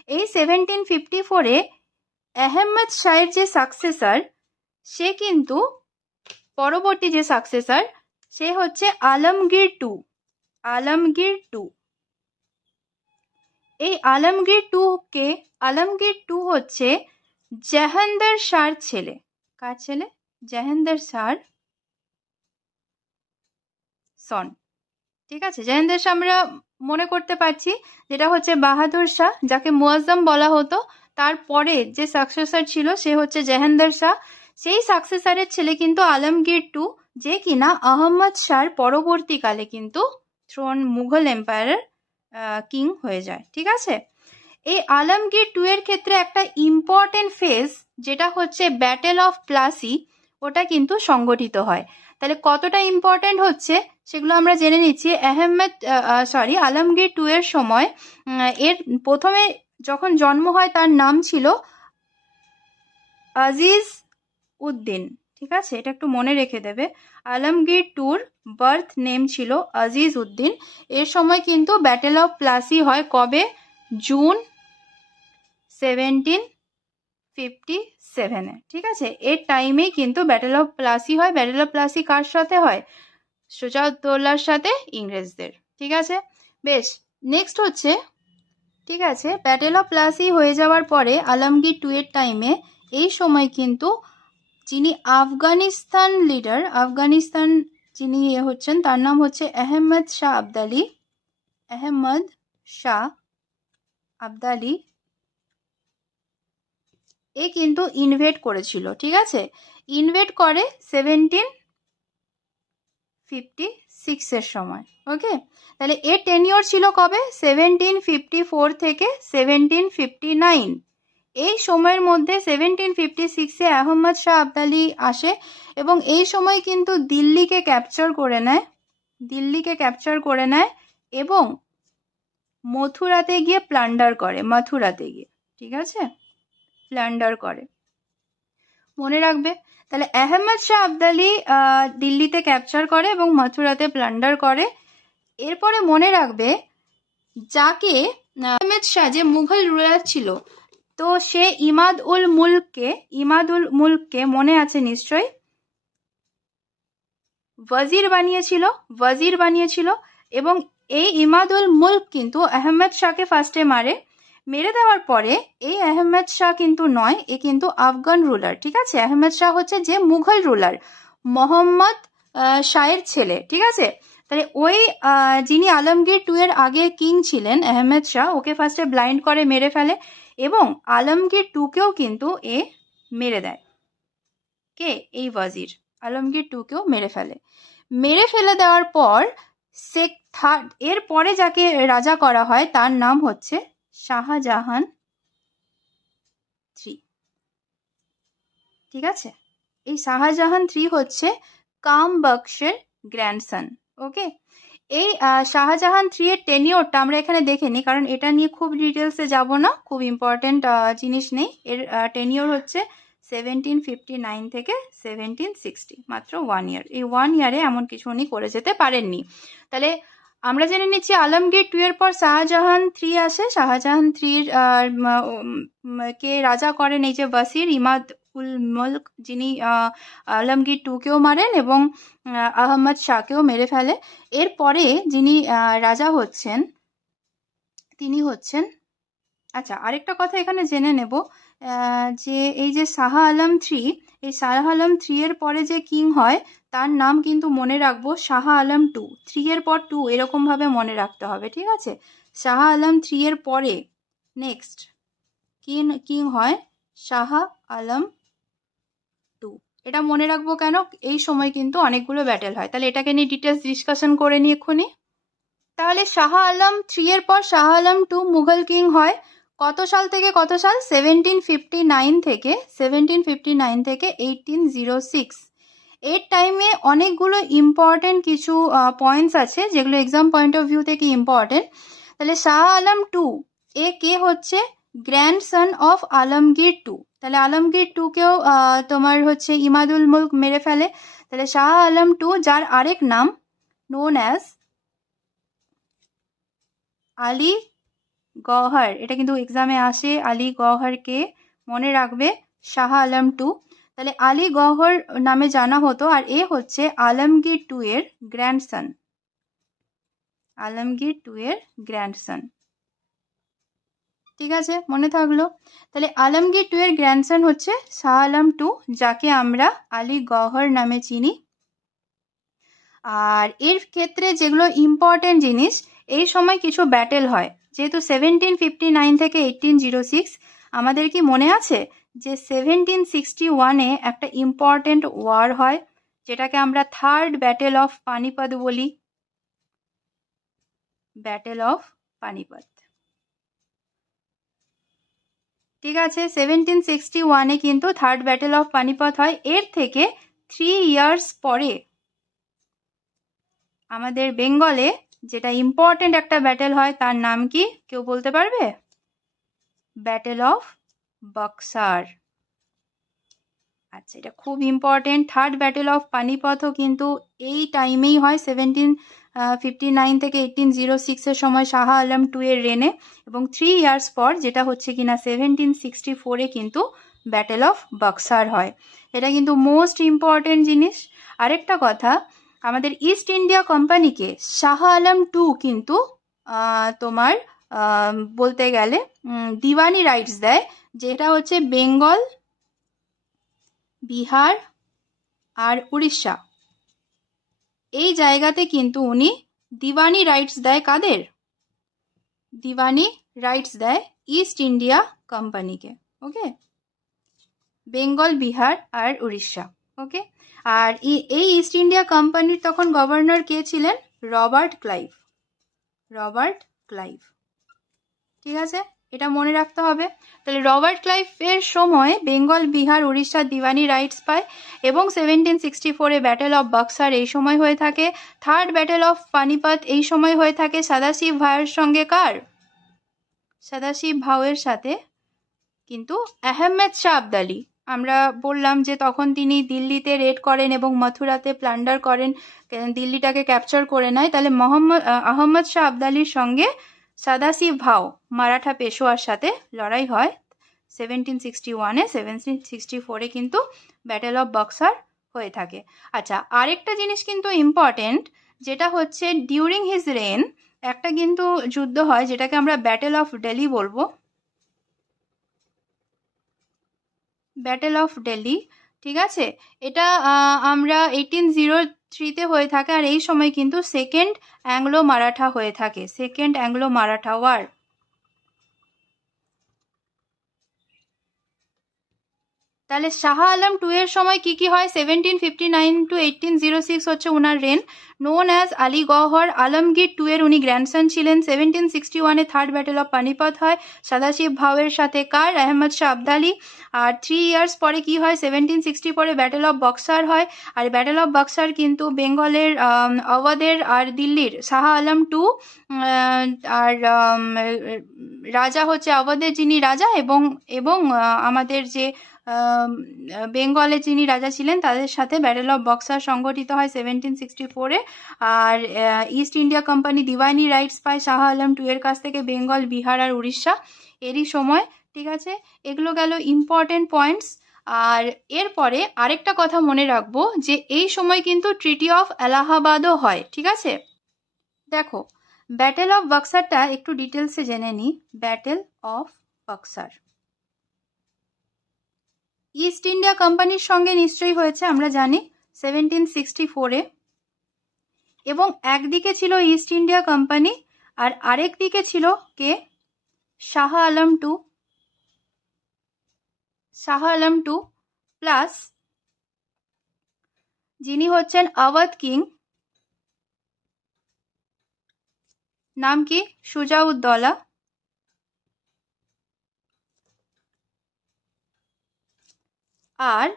এই 1754-এ আহমেদ শাহের যে সাকসেসর, সে কিন্তু পরবর্তী যে সাকসেসর, সে হচ্ছে আলমগীর 2, আলমগীর 2। এই আলমগীর 2 কে, আলমগীর 2 হচ্ছে জাহাঙ্গীর শাহর ছেলে। কার ছেলে? জাহাঙ্গীর শাহর সন, ঠিক আছে। জাহাঙ্গীর শাহ আমরা মনে করতে পারছি, যেটা হচ্ছে বাহাদুর শাহ, যাকে মুয়াজ্জম বলা হতো, তারপরে যে সাকসেসর ছিল সে হচ্ছে জাহাঙ্গীর শাহ। সেই সাকসেসরের ছেলে কিন্তু আলমগীর 2, যে কিনা আহম্মদ শাহর পরবর্তীকালে কিন্তু থ্রোন মুঘল এম্পায়ারের কিং হয়ে যায়, ঠিক আছে। এই আলমগীর 2 এর ক্ষেত্রে একটা ইম্পর্টেন্ট ফেজ, যেটা হচ্ছে ব্যাটেল অফ প্লাসি, ওটা কিন্তু সংগঠিত হয়। তাহলে কতটা ইম্পর্টেন্ট হচ্ছে সেগুলো আমরা জেনে নিচ্ছি। আলমগীর 2 এর সময় এর প্রথমে যখন জন্ম হয় তার নাম ছিল আজিজ উদ্দিন, ঠিক আছে, এটা একটু মনে রেখে দেবে। আলমগীর 2-র বার্থ নেম ছিল আজিজ উদ্দিন। এর সময় কিন্তু ব্যাটেল অফ প্লাসি হয় কবে? জুন 1757 ঠিক আছে। এর টাইমেই কিন্তু ব্যাটেল অফ প্লাসি হয়। ব্যাটেল অফ প্লাসি কার সাথে হয়? সুজাউদ্দৌলার সাথে ইংরেজদের। ঠিক আছে, বেশ। নেক্সট হচ্ছে, ঠিক আছে, ব্যাটেল অফ প্লাসি হয়ে যাওয়ার পরে আলমগীর টু এর টাইমে এই সময় কিন্তু যিনি আফগানিস্তান লিডার, আফগানিস্তান যিনি হচ্ছেন তার নাম হচ্ছে আহমদ শাহ আবদালি। আহমদ শাহ আবদালি এ কিন্তু ইনভেড করেছিল। ঠিক আছে, ইনভেড করে 1756 এর সময়। ওকে, তাহলে এর টেনিওর ছিল কবে? 1754 থেকে 1759। এই সময়ের মধ্যে 1756-এ আহমদ শাহ আবদালি আসে এবং এই সময় কিন্তু দিল্লিকে ক্যাপচার করে নেয়, দিল্লিকে ক্যাপচার করে নেয় এবং মথুরাতে গিয়ে প্লান্ডার করে, মথুরাতে গিয়ে, ঠিক আছে, প্লান্ডার করে, মনে রাখবে। তাহলে আহমদ শাহ আবদালি দিল্লিতে ক্যাপচার করে এবং মথুরাতে প্লান্ডার করে। এরপরে মনে রাখবে, যাকে আহমেদ শাহ যে মুঘল রুলার ছিল, তো সে ইমাদ উল মুলককে মনে আছে নিশ্চয়, ওয়াজির বানিয়েছিল এবং এই ইমাদ উল মুলক কিন্তু আহমেদ শাহকে ফার্স্টে মেরে দেওয়ার পরে এই আহমেদ শাহ কিন্তু নয়, এ কিন্তু আফগান রুলার। ঠিক আছে, আহমেদ শাহ হচ্ছে যে মুঘল রুলার, মোহাম্মদ শাহের ছেলে। ঠিক আছে, তাহলে ওই যিনি আলমগীর টু এর আগে কিং ছিলেন আহমেদ শাহ, ওকে ফার্স্টে ব্লাইন্ড করে মেরে ফেলে এবং আলমগীর টুকেও কিন্তু এ মেরে দেয়। কে? এই ওয়াজির আলমগীর টুকেও মেরে ফেলে দেওয়ার পর এর পরে যাকে রাজা করা হয় তার নাম হচ্ছে শাহজাহান III। ঠিক আছে, এই শাহজাহান III হচ্ছে কামবক্সের গ্র্যান্ডসন। ওকে, এই শাহজাহান III এর টেনিওরটা আমরা এখানে দেখে নিই, কারণ এটা নিয়ে খুব ডিটেলসে যাব না, খুব ইম্পর্টেন্ট জিনিস নেই। এর টেনিওর হচ্ছে 1759 থেকে 1760, মাত্র 1 ইয়ার। এই 1 ইয়ারে এমন কিছু উনি করে যেতে পারেননি। তাহলে আমরা জেনে নিচ্ছি আলমগীর টু এর পর শাহজাহান III আসে। শাহজাহান III কে রাজা করেন এই যে ওয়াজির ইমাদ উল মুলক, যিনি আলমগীর টুকেও মারেন এবং আহমদ শাহকেও মেরে ফেলে। এরপরে যিনি রাজা হচ্ছেন তিনি হচ্ছেন, আচ্ছা আরেকটা কথা এখানে জেনে নেব, যে এই যে শাহ আলম III, এই শাহ আলম III এর পরে যে কিং হয় তার নাম কিন্তু মনে রাখবো শাহ আলম II। 3 এর পর 2 এরকম ভাবে মনে রাখতে হবে। ঠিক আছে, শাহ আলম III এর পরে নেক্সট কিং হয় শাহ আলম II। এটা মনে রাখবো কেন? এই সময় কিন্তু অনেকগুলো ব্যাটেল হয়। তাহলে এটাকে নিয়ে ডিটেলস ডিসকাশন করে নিই এক্ষুনি। তাহলে শাহ আলম III এর পর শাহ আলম II মুঘল কিং হয় কত সাল থেকে কত সাল? 1759 থেকে 1806। এর টাইমে অনেকগুলো ইম্পর্টেন্ট কিছু পয়েন্টস আছে যেগুলো এক্সাম পয়েন্ট অফ ভিউ থেকে ইম্পর্টেন্ট। তাহলে শাহ আলম II এ কে হচ্ছে? Grandson of Alamgir two. তাহলে আলমগীর টুকেও তোমার হচ্ছে ইমাদুল মুলক মেরে ফেলে। তাহলে শাহ আলম II, যার আরেক নাম নোন অ্যাজ আলী গওহর, এটা কিন্তু এক্সামে আসে, আলী গওহর কে? মনে রাখবে, শাহ আলম II। তাহলে আলী গওহর নামে জানা হতো, আর এ হচ্ছে আলমগীর টু এর গ্র্যান্ডসন, আলমগীর টু এর গ্র্যান্ডসন। ঠিক আছে, মনে থাকলো। তাহলে আলমগীর টু এর গ্র্যান্ডসন হচ্ছে শাহ আলম II, যাকে আমরা আলী গওহর নামে চিনি। আর এর ক্ষেত্রে যেগুলো ইম্পর্টেন্ট জিনিস, এই সময় কিছু ব্যাটেল হয়, যেহেতু 1759 থেকে 1806, আমাদের কি মনে আছে যে 1761-এ একটা ইম্পর্টেন্ট ওয়ার হয়, যেটাকে আমরা থার্ড ব্যাটেল অফ পানিপত বলি, ব্যাটেল অফ পানিপত। ঠিক আছে, 1761-এ কিন্তু থার্ড ব্যাটেল অফ পানিপত হয়। এর থেকে 3 ইয়ার্স পরে আমাদের বেঙ্গলে যেটা ইম্পর্টেন্ট একটা ব্যাটেল হয়, তার নাম কি কেউ বলতে পারবে? Battle of boxer. আচ্ছা, এটা খুব ইম্পর্টেন্ট। থার্ড ব্যাটেল অফ পানিপথও কিন্তু এই টাইমেই হয়, 1859 থেকে 1806 সময় শাহ আলম 2 এর রেনে, এবং 3 ইয়ার্স পর যেটা হচ্ছে কিনা 1764 কিন্তু ব্যাটেল অফ বক্সার হয়। এটা কিন্তু মোস্ট ইম্পর্টেন্ট জিনিস। আরেকটা কথা, আমাদের ইস্ট ইন্ডিয়া কোম্পানিকে শাহ আলম 2 কিন্তু তোমার বলতে গেলে দিওয়ানি রাইটস দেয়, যেটা হচ্ছে বেঙ্গল, বিহার আর উড়িষ্যা, এই জায়গাতে কিন্তু উনি দিওয়ানি রাইটস দেয়। কাদের? দিওয়ানি রাইটস দেয় ইস্ট ইন্ডিয়া কোম্পানিকে। ওকে, বেঙ্গল, বিহার আর উড়িষ্যা। ওকে, আর এই ইস্ট ইন্ডিয়া কোম্পানির তখন গভর্নর কে ছিলেন? Robert Clive. রবার্ট ক্লাইভ, ঠিক আছে, এটা মনে রাখতে হবে। তাহলে রবার্ট ক্লাইভ এর সময় বেঙ্গল, বিহার, উড়িষ্যা দিওয়ানি রাইটস পায়, এবং 1764 ব্যাটেল অফ বক্সার এই সময় হয়ে থাকে। থার্ড ব্যাটেল অফ পানিপত এই সময় হয়ে থাকে সদাশিব ভাউয়ের সঙ্গে। কার? সদাশিব ভাউয়ের সাথে কিন্তু আহমেদ শাহ আবদালি। আমরা বললাম যে তখন তিনি দিল্লিতে রেড করেন এবং মথুরাতে প্লান্ডার করেন, দিল্লিটাকে ক্যাপচার করে নেয়। তাহলে আহমদ শাহ আবদালির সঙ্গে সদাশিব ভাউ মারাঠা পেশোয়ার সাথে লড়াই হয় 1761-এ। 1764-এ কিন্তু ব্যাটেল অফ বক্সার হয়ে থাকে। আচ্ছা, আরেকটা জিনিস কিন্তু ইম্পর্টেন্ট, যেটা হচ্ছে ডিউরিং হিজ রেন একটা কিন্তু যুদ্ধ হয়, যেটাকে আমরা ব্যাটেল অফ দিল্লি বলবো। ব্যাটেল অফ দিল্লি, ঠিক আছে, এটা আমরা 1803-তে হয়ে থাকে, আর এই সময় কিন্তু সেকেন্ড অ্যাংলো মারাঠা হয়ে থাকে, সেকেন্ড অ্যাংলো মারাঠা ওয়ার। তাহলে শাহ আলম 2 এর সময় কি কি হয়? 1759 to 1806 হচ্ছে উনার reign, known as Ali Gauhar Alamgir 2 এর উনি গ্র্যান্ডসন ছিলেন। 1761-এ থার্ড ব্যাটেল অফ পানিপত হয় সদাশিব ভাউয়ের সাথে। কার? আহমদ শাহ আবদালি। আর 3 ইয়ার্স পরে কি হয়? 1764-এ ব্যাটেল অফ বক্সার হয়। আর ব্যাটেল অফ বক্সার কিন্তু বেঙ্গলের, আওয়াধের আর দিল্লির শাহ আলম 2 আর রাজা হচ্ছে আওয়াধের যিনি রাজা, এবং আমাদের যে বেঙ্গলে যিনি রাজা ছিলেন তাদের সাথে ব্যাটেল অফ বক্সার সংগঠিত হয় 1764-এ। আর ইস্ট ইন্ডিয়া কোম্পানি দিওয়ানি রাইটস পায় শাহ আলম 2 এর কাছ থেকে বেঙ্গল, বিহার আর উড়িষ্যা এরই সময়। ঠিক আছে, এগুলো গেল ইম্পর্টেন্ট পয়েন্টস। আর এরপরে আরেকটা কথা মনে রাখবো, যে এই সময় কিন্তু ট্রিটি অফ এলাহাবাদও হয়। ঠিক আছে, দেখো ব্যাটেল অফ বক্সারটা একটু ডিটেলসে জেনে নিই। Battle of boxer east India কোম্পানির সঙ্গে নিশ্চয়ই হয়েছে, আমরা জানি 1764-এ, এবং একদিকে ছিল ইস্ট ইন্ডিয়া কোম্পানি আর আরেক দিকে ছিল কে? শাহ আলম 2। শাহ আলম 2 প্লাস যিনি হচ্ছেন আওয়াধ কিং, নাম কি? সুজাউদ্দৌলা। আর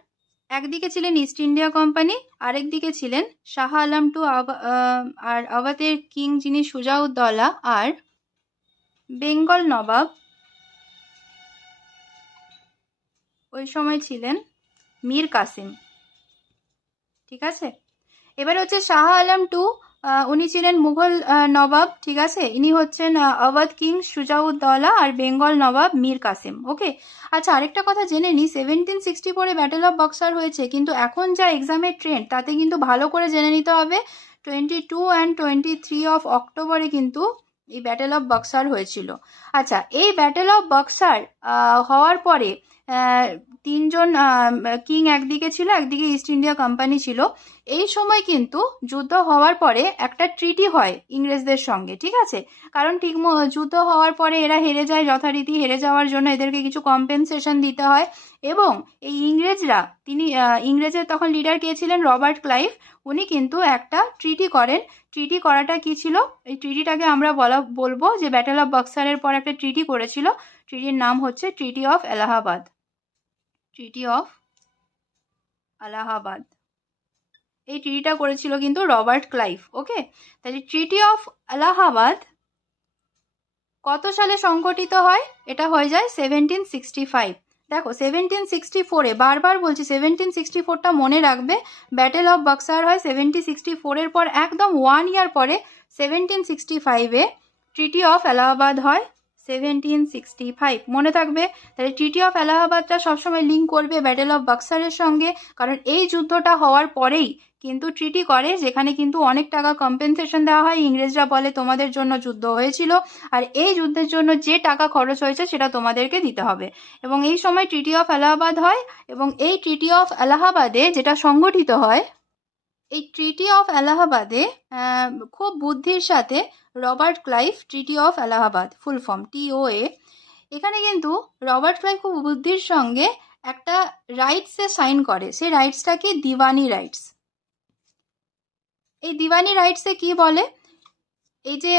একদিকে ছিলেন ইস্ট ইন্ডিয়া কোম্পানি, আরেকদিকে ছিলেন শাহ আলম 2 আর আওয়াধের কিং যিনি সুজাউদ্দৌলা, আর বেঙ্গল নবাব ওই সময় ছিলেন মীর কাসিম। ঠিক আছে, এবার হচ্ছে শাহ আলম 2 উনি ছিলেন মুঘল নবাব। ঠিক আছে, ইনি হচ্ছেন আওয়াধ কিং সুজাউদ্দৌলা আর বেঙ্গল নবাব মীর কাসিম। ওকে, আচ্ছা আরেকটা কথা জেনে নি, 1764-এ ব্যাটেল অফ বক্সার হয়েছে, কিন্তু এখন যা এক্সামের ট্রেন্ড তাতে কিন্তু ভালো করে জেনে নিতে হবে 22 and 23 অফ অক্টোবরে কিন্তু এই ব্যাটেল অফ বক্সার হয়েছিল। আচ্ছা, এই ব্যাটেল অফ বক্সার হওয়ার পরে তিনজন কিং একদিকে ছিল, একদিকে ইস্ট ইন্ডিয়া কোম্পানি ছিল। এই সময় কিন্তু যুদ্ধ হওয়ার পরে একটা ট্রিটি হয় ইংরেজদের সঙ্গে। ঠিক আছে, কারণ ঠিক যুদ্ধ হওয়ার পরে এরা হেরে যায়, যথারীতি হেরে যাওয়ার জন্য এদেরকে কিছু কম্পেনসেশন দিতে হয়, এবং এই ইংরেজরা, ইংরেজের তখন লিডার কে ছিলেন? Robert Clive. উনি কিন্তু একটা ট্রিটি করেন। ট্রিটি করাটা কি ছিল? এই ট্রিটিটাকে আমরা বলবো যে ব্যাটেল অফ বক্সারের পর একটা ট্রিটি করেছিল, ট্রিটির নাম হচ্ছে treaty of Allahabad. Treaty of Allahabad, এই ট্রিটিটা করেছিল কিন্তু রবার্ট ক্লাইভ। ওকে, তাহলে ট্রিটি অফ এলাহাবাদ কত সালে সংগঠিত হয়? এটা হয়ে যায় 1765। দেখো 1764-এ, বারবার বলছি 1764টা মনে রাখবে। ব্যাটেল অফ বক্সার হয় 1764-এর পর, একদম 1 ইয়ার পরে 1765-এ ট্রিটি অফ এলাহাবাদ হয়। 1765 মনে থাকবে। তাহলে ট্রিটি অফ এলাহাবাদটা সবসময় লিঙ্ক করবে ব্যাটেল অফ বাক্সারের সঙ্গে, কারণ এই যুদ্ধটা হওয়ার পরেই কিন্তু ট্রিটি করে, যেখানে কিন্তু অনেক টাকা কম্পেনসেশন দেওয়া হয়। ইংরেজরা বলে তোমাদের জন্য যুদ্ধ হয়েছিল, আর এই যুদ্ধের জন্য যে টাকা খরচ হয়েছে সেটা তোমাদেরকে দিতে হবে। এবং এই সময় ট্রিটি অফ এলাহাবাদ হয়, এবং এই ট্রিটি অফ এলাহাবাদে যেটা সংগঠিত হয়, এই ট্রিটি অফ এলাহাবাদে খুব বুদ্ধির সাথে Robert Clive, treaty of Allahabad full form TOA, এখানে কিন্তু রবার্ট ক্লাইভ খুব বুদ্ধির সঙ্গে একটা রাইটসে সাইন করে। সেই রাইটসটা কি? দিওয়ানি রাইটস। এই দিওয়ানি রাইটসে কি বলে? এই যে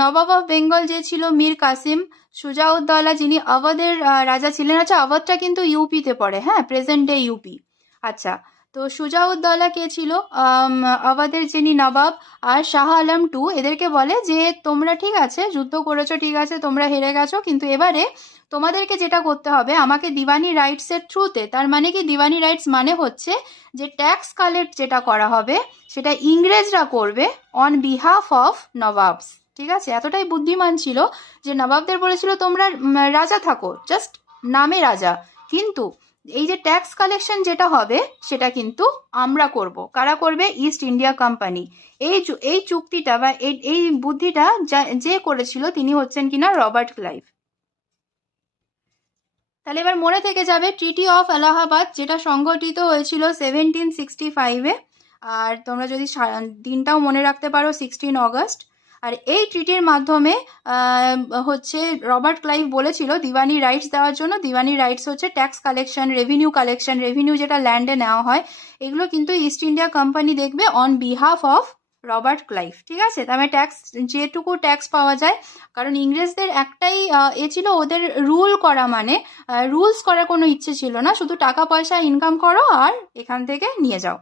নবাব অফ বেঙ্গল যে ছিল মীর কাসিম সুজাউদ্দৌলা, যিনি আওয়াধের রাজা ছিলেন। আচ্ছা, আওয়াধটা কিন্তু ইউপিতে পড়ে, হ্যাঁ, প্রেজেন্ট ডে ইউপি। আচ্ছা, তো সুজাউদ্দৌলা কে ছিল? আওয়াধের যিনি নবাব। আর শাহ আলম টু, এদেরকে বলে যে তোমরা ঠিক আছে যুদ্ধ করেছো, ঠিক আছে তোমরা হেরে গেছো, কিন্তু এবারে তোমাদেরকে যেটা করতে হবে আমাকে দিওয়ানি রাইটসের থ্রুতে, তার মানে কি দিওয়ানি রাইটস মানে হচ্ছে যে ট্যাক্স কালেক্ট যেটা করা হবে সেটা ইংরেজরা করবে অন বিহাফ অফ নবাবস। ঠিক আছে, এতটাই বুদ্ধিমান ছিল যে নবাবদের বলেছিল তোমরা রাজা থাকো, জাস্ট নামে রাজা, কিন্তু এই যে ট্যাক্স কালেকশন যেটা হবে সেটা কিন্তু আমরা করব। কারা করবে? East India company. এই চুক্তিটা বা এই বুদ্ধিটা যে করেছিল তিনি হচ্ছেন কিনা রবার্ট ক্লাইভ। তাহলে এবার মনে থেকে যাবে ট্রিটি অফ এলাহাবাদ, যেটা সংগঠিত হয়েছিল 1765-এ। আর তোমরা যদি দিনটাও মনে রাখতে পারো 16 অগস্ট। আর এই ট্রিটির মাধ্যমে হচ্ছে রবার্ট ক্লাইভ বলেছিল দিওয়ানি রাইটস দেওয়ার জন্য। দিওয়ানি রাইটস হচ্ছে ট্যাক্স কালেকশন, রেভিনিউ যেটা ল্যান্ডে নেওয়া হয়, এগুলো কিন্তু ইস্ট ইন্ডিয়া কোম্পানি দেখবে on behalf of Robert Clive. ঠিক আছে, তার মানে ট্যাক্স, যেটুকু ট্যাক্স পাওয়া যায়, কারণ ইংরেজদের একটাই ছিল, ওদের রুল করা, মানে রুলস করার কোনো ইচ্ছে ছিল না, শুধু টাকা পয়সা ইনকাম করো আর এখান থেকে নিয়ে যাও।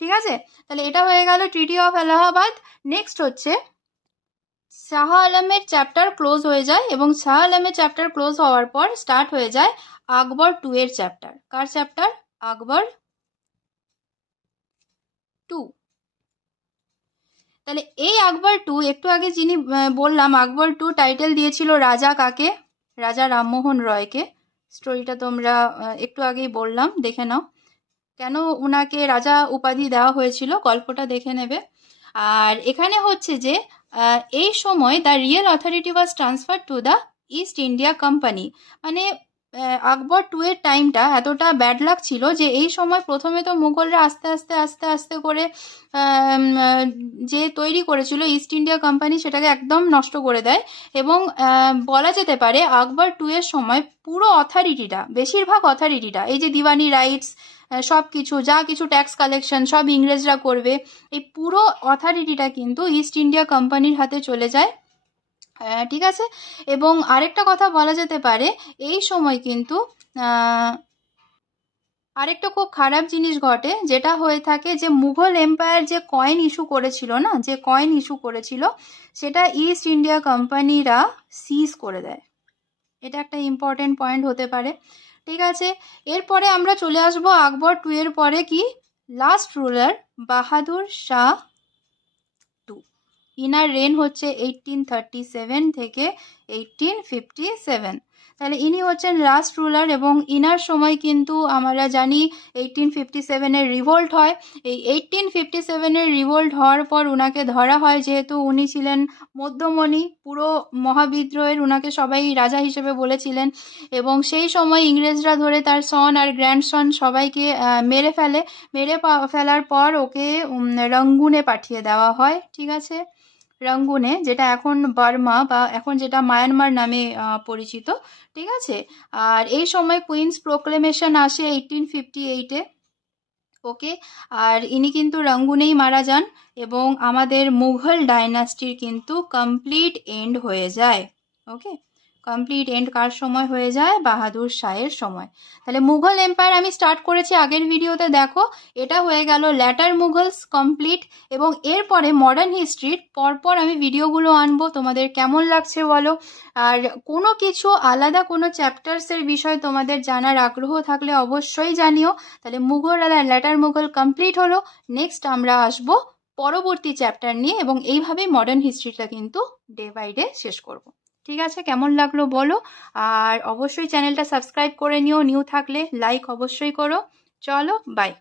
ঠিক আছে, তাহলে এটা হয়ে গেল ট্রিটি অফ এলাহাবাদ। নেক্সট হচ্ছে শাহ আলমের চ্যাপ্টার ক্লোজ হয়ে যায়, এবং শাহ আলমের চ্যাপ্টার ক্লোজ হওয়ার পর স্টার্ট হয়ে যায় আকবর 2 এর চ্যাপ্টার। কার চ্যাপ্টার? আকবর 2। তাহলে এই আকবর 2, একটু আগে যিনি বললাম আকবর 2 টাইটেল দিয়েছিল রাজা কাকে? রাজা রামমোহন রয়কে। স্টোরিটা তোমরা একটু আগেই বললাম, দেখে নাও কেন উনাকে রাজা উপাধি দেওয়া হয়েছিল, গল্পটা দেখে নেবে। আর এখানে হচ্ছে যে এই সময় the real authority was transfer to the east India company. মানে আকবর 2 এর টাইমটা এতটা ব্যাড লাক ছিল যে এই সময় প্রথমে তো মুঘলরা আস্তে আস্তে আস্তে আস্তে করে যে তৈরি করেছিল ইস্ট ইন্ডিয়া কোম্পানি, সেটাকে একদম নষ্ট করে দেয়। এবং বলা যেতে পারে আকবর 2 এর সময় পুরো অথরিটিটা, বেশিরভাগ অথরিটিটা, এই যে দিওয়ানি রাইটস, সব কিছু, যা কিছু ট্যাক্স কালেকশন সব ইংরেজরা করবে, এই পুরো অথরিটিটা কিন্তু ইস্ট ইন্ডিয়া কোম্পানির হাতে চলে যায়। ঠিক আছে, এবং আরেকটা কথা বলা যেতে পারে, এই সময় কিন্তু আরেকটা খুব খারাপ জিনিস ঘটে, যেটা হয়ে থাকে যে মুঘল এম্পায়ার যে কয়েন ইস্যু করেছিল না, যে কয়েন ইস্যু করেছিল সেটা ইস্ট ইন্ডিয়া কোম্পানিরা সিজ করে দেয়। এটা একটা ইম্পর্টেন্ট পয়েন্ট হতে পারে। ঠিক আছে, এরপরে আমরা চলে আসব আকবর 2 এর পরে কি? Last ruler Bahadur Shah 2। Inner rain হচ্ছে 1837 থেকে 1857। তাহলে ইনি হচ্ছেন লাস্ট রুলার, এবং ইনার সময় কিন্তু আমরা জানি 1857-এর রিভোল্ট হয়। এই 1857-এর রিভোল্ট হওয়ার পর উনাকে ধরা হয়, যেহেতু উনি ছিলেন মধ্যমণি, পুরো মহাবিদ্রোহের উনাকে সবাই রাজা হিসেবে বলেছিলেন। এবং সেই সময় ইংরেজরা ধরে তার সন আর গ্র্যান্ডসন সবাইকে মেরে ফেলার পর ওকে রঙ্গুনে পাঠিয়ে দেওয়া হয়। ঠিক আছে, রঙ্গুনে, যেটা এখন বার্মা বা এখন যেটা মায়ানমার নামে পরিচিত। ঠিক আছে, আর এই সময় কুইন্স প্রোক্লেমেশন আসে 1858-এ। ওকে, আর ইনি কিন্তু রঙ্গুনেই মারা যান, এবং আমাদের মুঘল ডাইনাস্টির কিন্তু কমপ্লিট এন্ড হয়ে যায়। ওকে, কমপ্লিট এন্ড কার সময় হয়ে যায়? বাহাদুর শাহের সময়। তাহলে মুঘল এম্পায়ার আমি স্টার্ট করেছি আগের ভিডিওতে, দেখো এটা হয়ে গেল ল্যাটার মুঘলস কমপ্লিট। এবং এরপরে মডার্ন হিস্ট্রির পরপর আমি ভিডিওগুলো আনবো, তোমাদের কেমন লাগছে বলো। আর কোনো কিছু আলাদা কোনো চ্যাপ্টার্সের বিষয় তোমাদের জানার আগ্রহ থাকলে অবশ্যই জানিও। তাহলে মুঘল আর ল্যাটার মুঘল কমপ্লিট হলো। নেক্সট আমরা আসবো পরবর্তী চ্যাপ্টার নিয়ে, এবং এইভাবেই মডার্ন হিস্ট্রিটা কিন্তু ডে বাই ডে শেষ করব। ঠিক আছে, কেমন লাগলো বলো, আর অবশ্যই চ্যানেলটা সাবস্ক্রাইব করে নিও, নিউ থাকলে লাইক অবশ্যই করো। চলো, বাই।